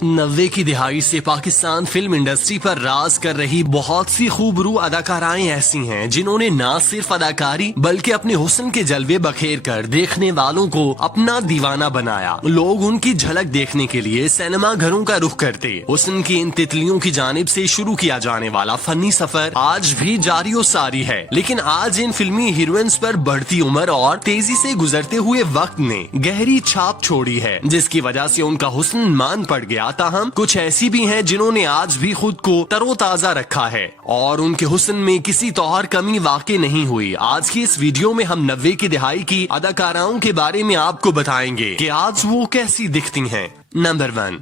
90 की दिहाई से Pakistan film industry पर राज कर रही बहुत सी खूबरू अदाकाराएं ऐसी हैं जिन्होंने न सिर्फ अदाकारी बल्कि अपने हुस्न के जलवे बखेर कर देखने वालों को अपना दीवाना बनाया। लोग उनकी झलक देखने के लिए सिनेमा घरों का रुख करते। हुस्न की इन तितलियों की जानिब से शुरू किया जाने वाला फनी सफर आज भी जारी और सारी है, लेकिन आज इन फिल्मी हीरोइंस पर बढ़ती उम्र और तेजी से गुजरते हुए वक्त ने गहरी छाप छोड़ी है, जिसकी वजह से उनका हुस्न मान पड़ गया। ताहम कुछ ऐसी भी हैं जिन्होंने आज भी खुद को तरोताजा रखा है और उनके हुस्न में किसी तौर कमी वाकई नहीं हुई। आज की इस वीडियो में हम 90 की दिहाई की अदाकाराओं के बारे में आपको बताएंगे कि आज वो कैसी दिखती हैं। नंबर 1,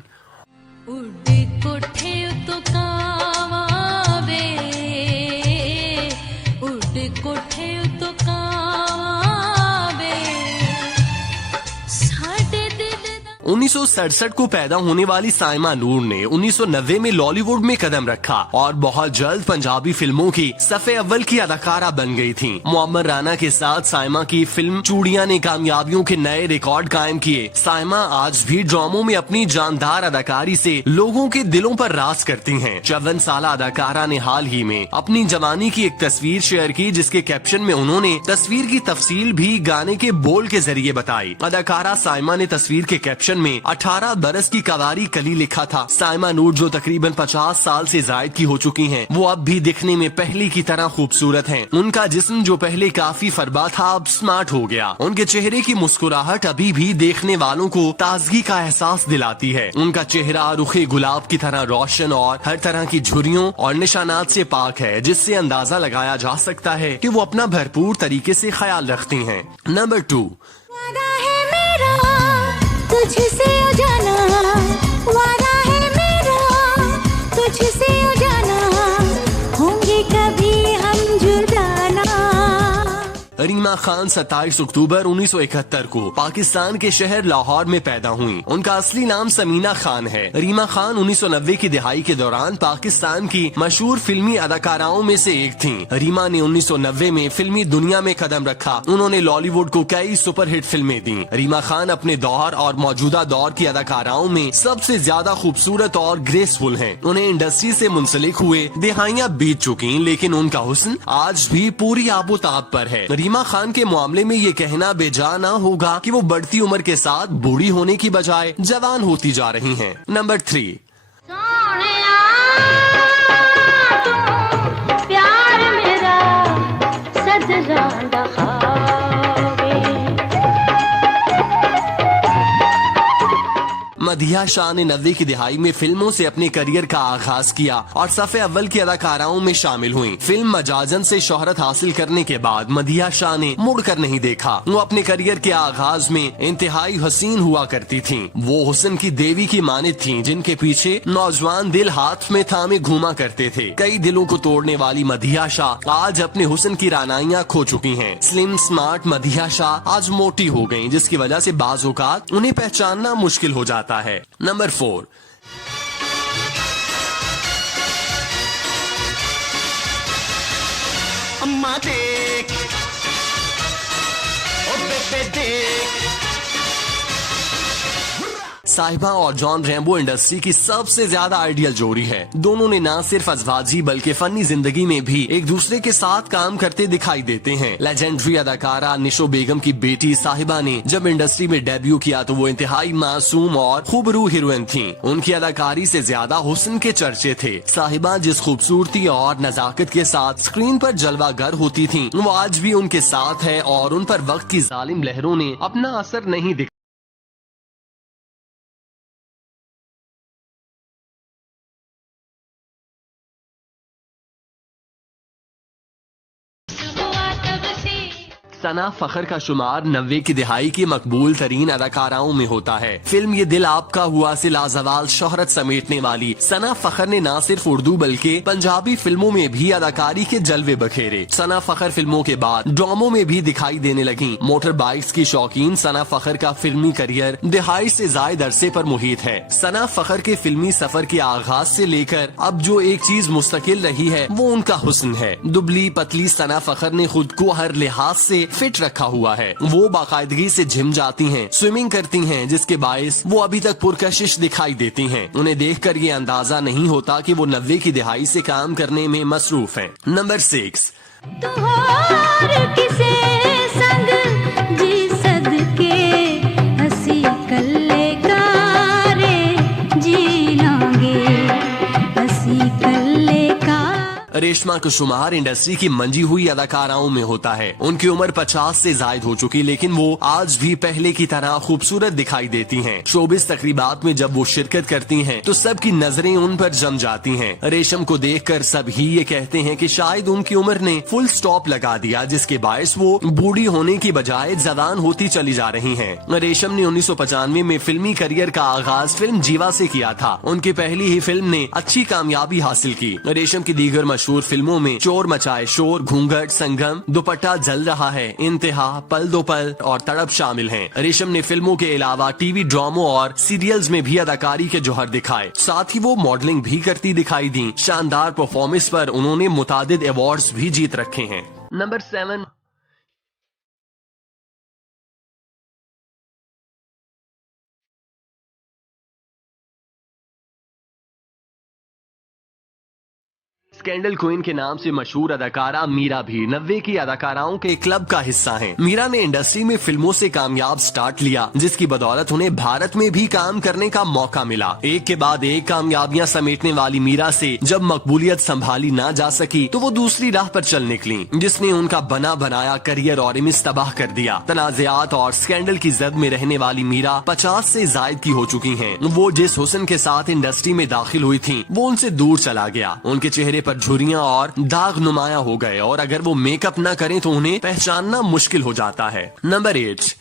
उन्नीस सौ 67 को पैदा होने वाली साइमा नूर ने 1990 में लॉलीवुड में कदम रखा और बहुत जल्द पंजाबी फिल्मों की सफ़े अव्वल की अदाकारा बन गई थीं। मोहम्मद राना के साथ साइमा की फिल्म चूड़ियां ने कामयाबियों के नए रिकॉर्ड कायम किए। साइमा आज भी ड्रामों में अपनी जानदार अदाकारी से लोगों के दिलों पर राज करती हैं। 54 साल अदाकारा ने हाल ही में अपनी जवानी की एक तस्वीर शेयर की, जिसके कैप्शन में उन्होंने तस्वीर की तफसील भी गाने के बोल के जरिए बताई। अदाकारा साइमा ने तस्वीर के कैप्शन में 18 बरस की कवारी कली लिखा था। साइमा नूर जो तकरीबन 50 साल से जायद की हो चुकी हैं, वो अब भी दिखने में पहले की तरह खूबसूरत हैं। उनका जिस्म जो पहले काफी फरबा था अब स्मार्ट हो गया। उनके चेहरे की मुस्कुराहट अभी भी देखने वालों को ताजगी का एहसास दिलाती है। उनका चेहरा रुखे गुलाब की तरह रोशन और हर तरह की झुर्रियों और निशानात से पाक है, जिससे अंदाजा लगाया जा सकता है कि वो अपना भरपूर तरीके से ख्याल रखती हैं। नंबर 2, तुझसे जाना वादा है मेरा, तुझसे जाना होंगे कभी हम जुदाना। रीमा खान 27 अक्टूबर 1971 को पाकिस्तान के शहर लाहौर में पैदा हुई। उनका असली नाम समीना खान है। रीमा खान 1990 की दिहाई के दौरान पाकिस्तान की मशहूर फिल्मी अदाकाराओं में से एक थीं। रीमा ने 1990 में फिल्मी दुनिया में कदम रखा। उन्होंने लॉलीवुड को कई सुपरहिट फिल्में दी। रीमा खान अपने दौर और मौजूदा दौर की अदाकाराओं में सबसे ज्यादा खूबसूरत और ग्रेसफुल हैं। उन्हें इंडस्ट्री से मुंसलिक हुए दिहाइयां बीत चुकी, लेकिन उनका हुस्न आज भी पूरी आबोताब पर है। रीमा खान के मामले में ये कहना बेजा ना होगा कि वो बढ़ती उम्र के साथ बूढ़ी होने की बजाय जवान होती जा रही हैं। नंबर 3, प्यार मेरा सजरा मदिहा शाह ने 90 की दिहाई में फिल्मों से अपने करियर का आगाज किया और सफ़े अव्वल की अदाकाराओं में शामिल हुई। फिल्म मजाजन से शोहरत हासिल करने के बाद मदिहा शाह ने मुड़कर नहीं देखा। वो अपने करियर के आगाज में इंतहाई हसीन हुआ करती थीं। वो हुस्न की देवी की मानित थीं, जिनके पीछे नौजवान दिल हाथ में थामे घूमा करते थे। कई दिलों को तोड़ने वाली मदिहा शाह आज अपने हुस्न की रानाइयां खो चुकी हैं। स्लिम स्मार्ट मदिहा शाह आज मोटी हो गयी, जिसकी वजह से बाज़ औक़ात उन्हें पहचानना मुश्किल हो जाता है। नंबर 4, अम्मा देख ओ बेबे देख। साहिबा और जॉन रैम्बो इंडस्ट्री की सबसे ज्यादा आइडियल जोड़ी है। दोनों ने न सिर्फ अज़वाजी बल्कि फनी जिंदगी में भी एक दूसरे के साथ काम करते दिखाई देते हैं। लेजेंडरी अदाकारा निशो बेगम की बेटी साहिबा ने जब इंडस्ट्री में डेब्यू किया तो वो इंतहाई मासूम और खूबरू हीरोइन थीं। उनकी अदाकारी से ज्यादा हुस्न के चर्चे थे। साहिबा जिस खूबसूरती और नजाकत के साथ स्क्रीन पर जलवागर होती थीं, वो आज भी उनके साथ है और उन पर वक्त की जालिम लहरों ने अपना असर नहीं दिखाया। सना फखर का शुमार 90 की दिहाई की मकबूल तरीन अदाकाराओं में होता है। फिल्म ये दिल आपका हुआ से लाजवाल शोहरत समेटने वाली सना फखर ने न सिर्फ उर्दू बल्कि पंजाबी फिल्मों में भी अदाकारी के जलवे बखेरे। सना फखर फिल्मों के बाद ड्रामों में भी दिखाई देने लगी। मोटर बाइक्स की शौकीन सना फखर का फिल्मी करियर दिहाई से जायद अरसे पर मुहित है। सना फखर के फिल्मी सफर के आगाज से लेकर अब जो एक चीज मुस्तकिल रही है वो उनका हुस्न है। दुबली पतली सना फखर ने खुद को हर लिहाज से फिट रखा हुआ है। वो बाकायदगी से जिम जाती हैं, स्विमिंग करती हैं, जिसके बायस वो अभी तक पुरकशिश दिखाई देती हैं। उन्हें देखकर ये अंदाजा नहीं होता कि वो 90 की दिहाई से काम करने में मसरूफ हैं। नंबर 6, तू और किसे संग जी सदके हंसी कल्ले कारे जी लांगे हंसी कल्ले का। रेशमा का शुमार इंडस्ट्री की मंजी हुई अदाकाराओं में होता है। उनकी उम्र 50 से जायद हो चुकी, लेकिन वो आज भी पहले की तरह खूबसूरत दिखाई देती हैं। शोबिस तकरीबात में जब वो शिरकत करती हैं, तो सबकी नजरें उन पर जम जाती हैं। रेशम को देखकर सब ही ये कहते हैं कि शायद उनकी उम्र ने फुल स्टॉप लगा दिया, जिसके बायस वो बूढ़ी होने की बजाय जवान होती चली जा रही हैं। रेशम ने 1995 में फिल्मी करियर का आगाज फिल्म जीवा से किया था। उनकी पहली ही फिल्म ने अच्छी कामयाबी हासिल की। रेशम की दीगर मशहूर फिल्मों में चोर मचाए शोर, घूंघट, संगम, दुपट्टा जल रहा है, इंतहा, पल दो पल और तड़प शामिल हैं। रेशम ने फिल्मों के अलावा टीवी ड्रामों और सीरियल्स में भी अदाकारी के जौहर दिखाए। साथ ही वो मॉडलिंग भी करती दिखाई दी। शानदार परफॉर्मेंस पर उन्होंने मुतादिद अवार्ड्स भी जीत रखे हैं। नंबर 7, स्कैंडल क्वीन के नाम से मशहूर अदाकारा मीरा भी 90 की अदाकाराओं के क्लब का हिस्सा हैं। मीरा ने इंडस्ट्री में फिल्मों से कामयाब स्टार्ट लिया, जिसकी बदौलत उन्हें भारत में भी काम करने का मौका मिला। एक के बाद एक कामयाबियां समेटने वाली मीरा से जब मकबूलियत संभाली ना जा सकी, तो वो दूसरी राह पर चल निकली, जिसने उनका बना बनाया करियर और इमेज तबाह कर दिया। तनाज़ात और स्कैंडल की जद में रहने वाली मीरा 50 से जायद की हो चुकी हैं। वो जिस हुस्न के साथ इंडस्ट्री में दाखिल हुई थी, वो उनसे दूर चला गया। उनके चेहरे पर झुर्रियां और दाग नुमाया हो गए, और अगर वो मेकअप न करें तो उन्हें पहचानना मुश्किल हो जाता है। नंबर 8,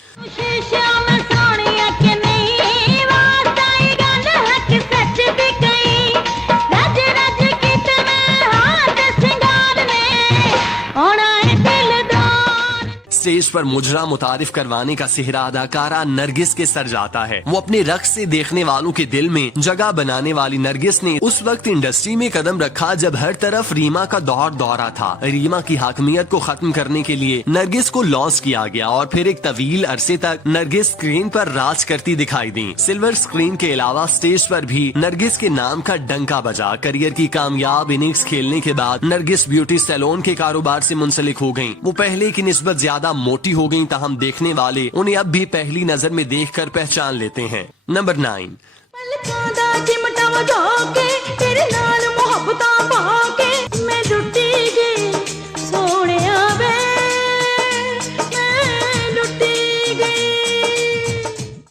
स्टेज पर मुजरा मुतारिफ करवाने का सेहरा अदाकारा नरगिस के सर जाता है। वो अपने रक्स से देखने वालों के दिल में जगह बनाने वाली नरगिस ने उस वक्त इंडस्ट्री में कदम रखा जब हर तरफ रीमा का दौरा था। रीमा की हाकमियत को खत्म करने के लिए नरगिस को लॉन्च किया गया, और फिर एक तवील अरसे तक नरगिस स्क्रीन पर राज करती दिखाई दी। सिल्वर स्क्रीन के अलावा स्टेज पर भी नरगिस के नाम का डंका बजा। करियर की कामयाब इनिंग्स खेलने के बाद नरगिस ब्यूटी सैलून के कारोबार से मुंसलिक हो गयी। वो पहले की निस्बत ज्यादा मोटी हो गई, ताहम देखने वाले उन्हें अब भी पहली नजर में देखकर पहचान लेते हैं। नंबर 9,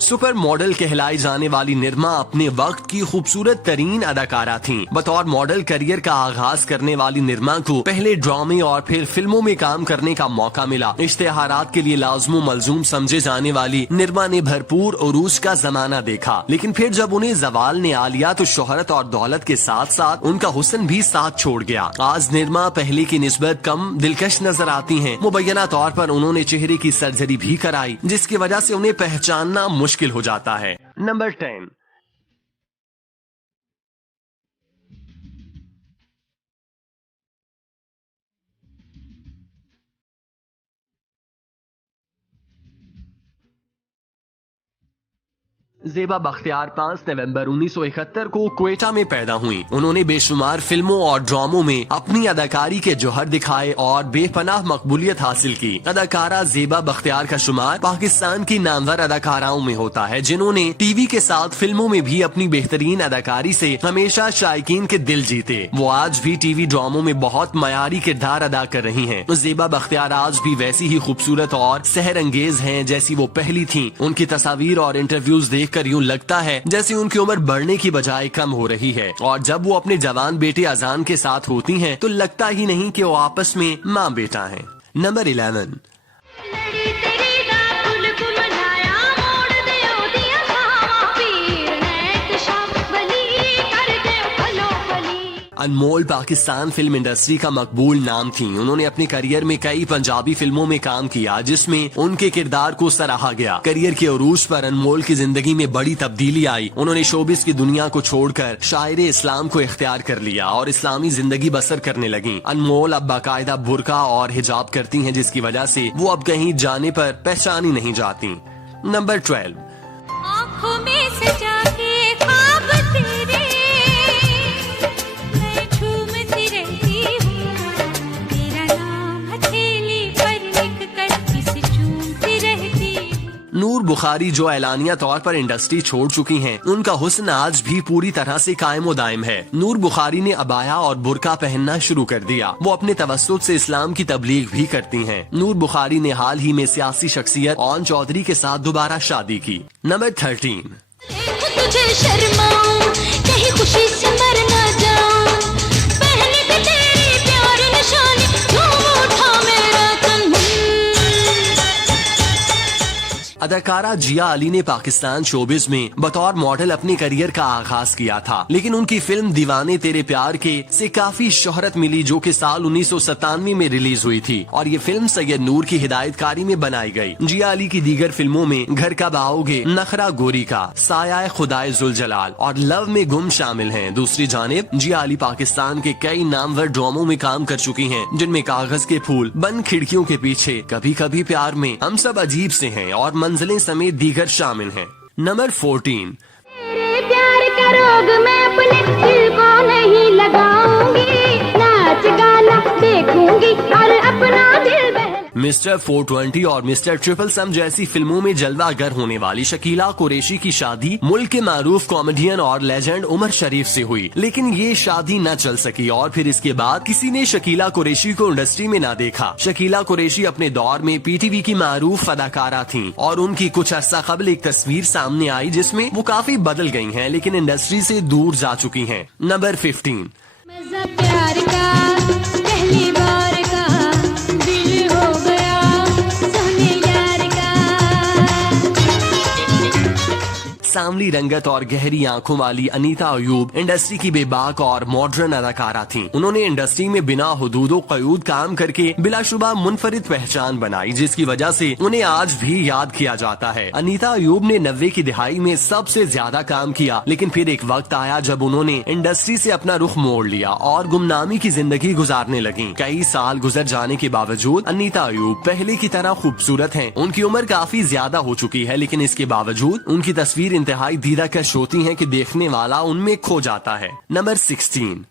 सुपर मॉडल कहलाई जाने वाली निरमा अपने वक्त की खूबसूरत तरीन अदाकारा थीं। बतौर मॉडल करियर का आगाज करने वाली निरमा को पहले ड्रामे और फिर फिल्मों में काम करने का मौका मिला। इश्तेहारात के लिए लाज़िम मलजूम समझे जाने वाली निरमा ने भरपूर उरूज का जमाना देखा, लेकिन फिर जब उन्हें जवाल ने आ लिया तो शोहरत और दौलत के साथ साथ उनका हुस्न भी साथ छोड़ गया। आज निरमा पहले की निस्बत कम दिलकश नजर आती हैं। मुबैना तौर पर उन्होंने चेहरे की सर्जरी भी कराई, जिसकी वजह से उन्हें पहचानना मुश्किल हो जाता है। नंबर 10, ज़ेबा बख्तियार 5 नवंबर 1971 को क्वेटा में पैदा हुई। उन्होंने बेशुमार फिल्मों और ड्रामों में अपनी अदाकारी के जौहर दिखाए और बेपनाह मकबूलियत हासिल की। अदाकारा ज़ेबा बख्तियार का शुमार पाकिस्तान की नामवर अदाकाराओं में होता है, जिन्होंने टीवी के साथ फिल्मों में भी अपनी बेहतरीन अदाकारी से हमेशा शायकीन के दिल जीते। वो आज भी टीवी ड्रामों में बहुत मयारी किरदार अदा कर रही हैं। ज़ेबा बख्तियार आज भी वैसी ही खूबसूरत और सहर अंगेज हैं जैसी वो पहली थी। उनकी तस्वीर और इंटरव्यूज देख कर यूं लगता है जैसे उनकी उम्र बढ़ने की बजाय कम हो रही है, और जब वो अपने जवान बेटे अजान के साथ होती हैं तो लगता ही नहीं कि वो आपस में माँ बेटा हैं। नंबर 11, अनमोल पाकिस्तान फिल्म इंडस्ट्री का मकबूल नाम थी। उन्होंने अपने करियर में कई पंजाबी फिल्मों में काम किया जिसमें उनके किरदार को सराहा गया। करियर के उरूज पर अनमोल की जिंदगी में बड़ी तब्दीली आई। उन्होंने शोबिस की दुनिया को छोड़कर शायरे इस्लाम को इख्तियार कर लिया और इस्लामी जिंदगी बसर करने लगी। अनमोल अब बाकायदा बुर्का और हिजाब करती हैं, जिसकी वजह से वो अब कहीं जाने पर पहचानी नहीं जाती। नंबर 12। आँखों में सजा के ख्वाब तेरे मैं झूमती रहती हूँ, तेरा नाम हथेली पर लिख कर इसे चूमती रहती हूँ। नूर बुखारी जो एलानिया तौर पर इंडस्ट्री छोड़ चुकी हैं, उनका हुस्न आज भी पूरी तरह से कायम व दायम है। नूर बुखारी ने अबाया और बुर्का पहनना शुरू कर दिया। वो अपने तवस्सुत से इस्लाम की तबलीग भी करती हैं। नूर बुखारी ने हाल ही में सियासी शख्सियत ओन चौधरी के साथ दोबारा शादी की। नंबर 13। तुझे शर्माऊं कहीं खुशी से मर न जाऊं, पहले भी तेरी प्यार निशानी झूम उठा मेरा तन। अदाकारा जिया अली ने पाकिस्तान शोबिज में बतौर मॉडल अपने करियर का आगाज किया था, लेकिन उनकी फिल्म दीवाने तेरे प्यार के से काफी शोहरत मिली जो कि साल 1997 में रिलीज हुई थी और ये फिल्म सैयद नूर की हिदायतकारी में बनाई गई। जिया अली की दीगर फिल्मों में घर का बाओगे, नखरा गोरी का, साया खुदाए जुलजलाल और लव में गुम शामिल हैं। दूसरी जानिब जिया अली पाकिस्तान के कई नामवर ड्रामों में काम कर चुकी हैं, जिनमें कागज के फूल, बंद खिड़कियों के पीछे, कभी कभी प्यार में, हम सब अजीब से हैं और मंजिलें समेत दीगर शामिल हैं। नंबर 14। तेरे प्यार का रोग मैं अपने दिल को नहीं लगाऊंगी, नाच गाना देखूंगी और अपना दिल बहला। मिस्टर 420 और मिस्टर ट्रिपल सम जैसी फिल्मों में जलवागर होने वाली शकीला कुरैशी की शादी मुल्क के मारूफ कॉमेडियन और लेजेंड उमर शरीफ से हुई, लेकिन ये शादी न चल सकी और फिर इसके बाद किसी ने शकीला कुरैशी को इंडस्ट्री में न देखा। शकीला कुरैशी अपने दौर में पीटीवी की मारूफ अदाकारा थीं और उनकी कुछ अर्सा कबल एक तस्वीर सामने आई जिसमें वो काफी बदल गई हैं, लेकिन इंडस्ट्री से दूर जा चुकी हैं। नंबर 15। मज़ा प्यार का पहली बार का दिल हो गया सोने यार का। सांवली रंगत और गहरी आंखों वाली अनीता अयूब इंडस्ट्री की बेबाक और मॉडर्न अदाकारा थीं। उन्होंने इंडस्ट्री में बिना हुदूदो क़यूद काम करके बिलाशुबा मुनफरिद पहचान बनाई, जिसकी वजह से उन्हें आज भी याद किया जाता है। अनीता अयूब ने 90 की दिहाई में सबसे ज्यादा काम किया, लेकिन फिर एक वक्त आया जब उन्होंने इंडस्ट्री से अपना रुख मोड़ लिया और गुमनामी की जिंदगी गुजारने लगी। कई साल गुजर जाने के बावजूद अनीता अयूब पहले की तरह खूबसूरत हैं। उनकी उम्र काफी ज्यादा हो चुकी है, लेकिन इसके बावजूद उनकी तस्वीर इंतहाई दीदाकश होती है कि देखने वाला उनमें खो जाता है। नंबर 16।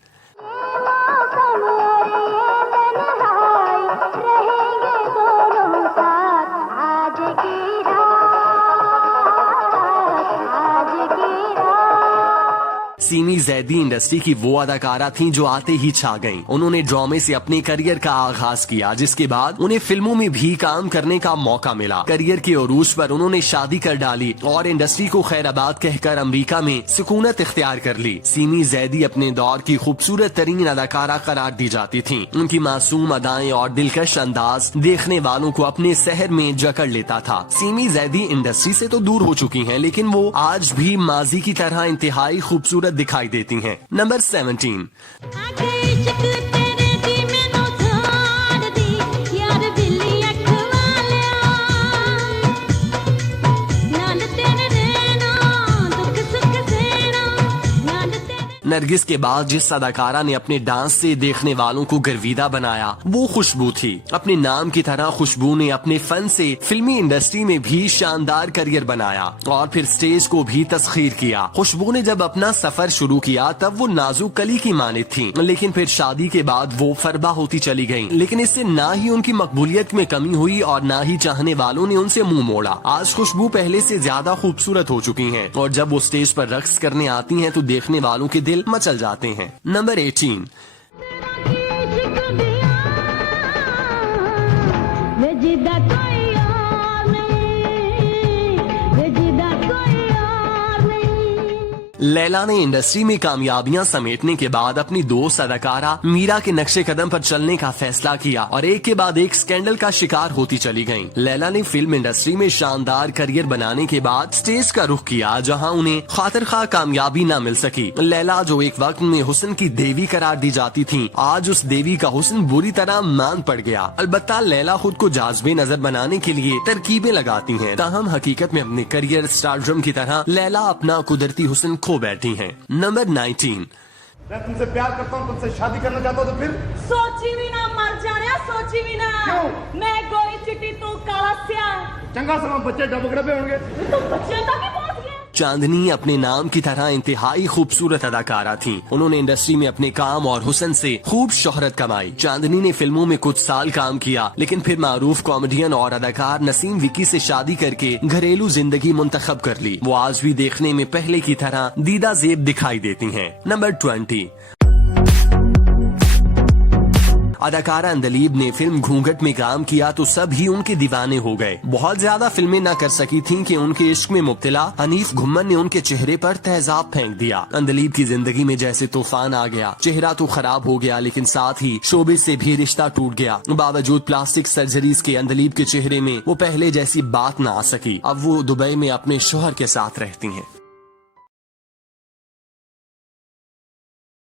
सीमी जैदी इंडस्ट्री की वो अदाकारा थीं जो आते ही छा गईं। उन्होंने ड्रामे से अपने करियर का आगाज किया, जिसके बाद उन्हें फिल्मों में भी काम करने का मौका मिला। करियर के उरूज पर उन्होंने शादी कर डाली और इंडस्ट्री को खैराबाद कहकर अमेरिका में सुकूनत इख्तियार कर ली। सीमी जैदी अपने दौर की खूबसूरत तरीन अदाकारा करार दी जाती थीं। उनकी मासूम अदाएं और दिलकश अंदाज देखने वालों को अपने शहर में जकड़ लेता था। सीमी जैदी इंडस्ट्री से तो दूर हो चुकी हैं, लेकिन वो आज भी माजी की तरह इंतहाई खूबसूरत दिखाई देती हैं। नंबर 17। नरगिस के बाद जिस अदाकारा ने अपने डांस से देखने वालों को गर्विदा बनाया वो खुशबू थी। अपने नाम की तरह खुशबू ने अपने फन से फिल्मी इंडस्ट्री में भी शानदार करियर बनाया और फिर स्टेज को भी तस्खीर किया। खुशबू ने जब अपना सफर शुरू किया तब वो नाजुक कली की मानित थी, लेकिन फिर शादी के बाद वो फरबा होती चली गयी। लेकिन इससे ना ही उनकी मकबूलियत में कमी हुई और ना ही चाहने वालों ने उनसे मुंह मोड़ा। आज खुशबू पहले से ज्यादा खूबसूरत हो चुकी हैं और जब वो स्टेज पर रक्स करने आती हैं तो देखने वालों के दिल मचल जाते हैं। नंबर 18। लैला ने इंडस्ट्री में कामयाबियां समेटने के बाद अपनी दोस्त अदाकारा मीरा के नक्शे कदम पर चलने का फैसला किया और एक के बाद एक स्कैंडल का शिकार होती चली गयी। लैला ने फिल्म इंडस्ट्री में शानदार करियर बनाने के बाद स्टेज का रुख किया, जहां उन्हें खातिर खा कामयाबी न मिल सकी। लैला जो एक वक्त में हुस्न की देवी करार दी जाती थी, आज उस देवी का हुस्न बुरी तरह मान पड़ गया। अलबत्ता लैला खुद को जाज़बे नजर बनाने के लिए तरकीबें लगाती हैं, ताहम हकीकत में अपने करियर स्टारडम की तरह लैला अपना कुदरती हुस्न खो बैठी हैं। नंबर 19। मैं तुमसे प्यार करता हूँ, तुमसे शादी करना चाहता हूँ, तो फिर सोची भी ना मर जाने, सोची भी ना। क्यों? मैं गोरी चिट्टी तू काला स्याह। चंगा सलाम बच्चे डबगड़े पे होंगे। तू बच्चे तक ही पहुंच गया। चांदनी अपने नाम की तरह इंतहाई खूबसूरत अदाकारा थी। उन्होंने इंडस्ट्री में अपने काम और हुस्न से खूब शोहरत कमाई। चांदनी ने फिल्मों में कुछ साल काम किया, लेकिन फिर मारूफ कॉमेडियन और अदाकार नसीम विकी से शादी करके घरेलू जिंदगी मुंतखब कर ली। वो आज भी देखने में पहले की तरह दीदा जेब दिखाई देती हैं। नंबर 20। अदाकारा अंदलीब ने फिल्म घूंघट में काम किया तो सब ही उनके दीवाने हो गए। बहुत ज्यादा फिल्में न कर सकी थीं कि उनके इश्क में मुब्तला हनीफ घुम्मन ने उनके चेहरे पर तेजाब फेंक दिया। अंदलीब की जिंदगी में जैसे तूफान आ गया। चेहरा तो खराब हो गया, लेकिन साथ ही शोबिस से भी रिश्ता टूट गया। बावजूद प्लास्टिक सर्जरीज के अंदलीब के चेहरे में वो पहले जैसी बात न आ सकी। अब वो दुबई में अपने शोहर के साथ रहती हैं।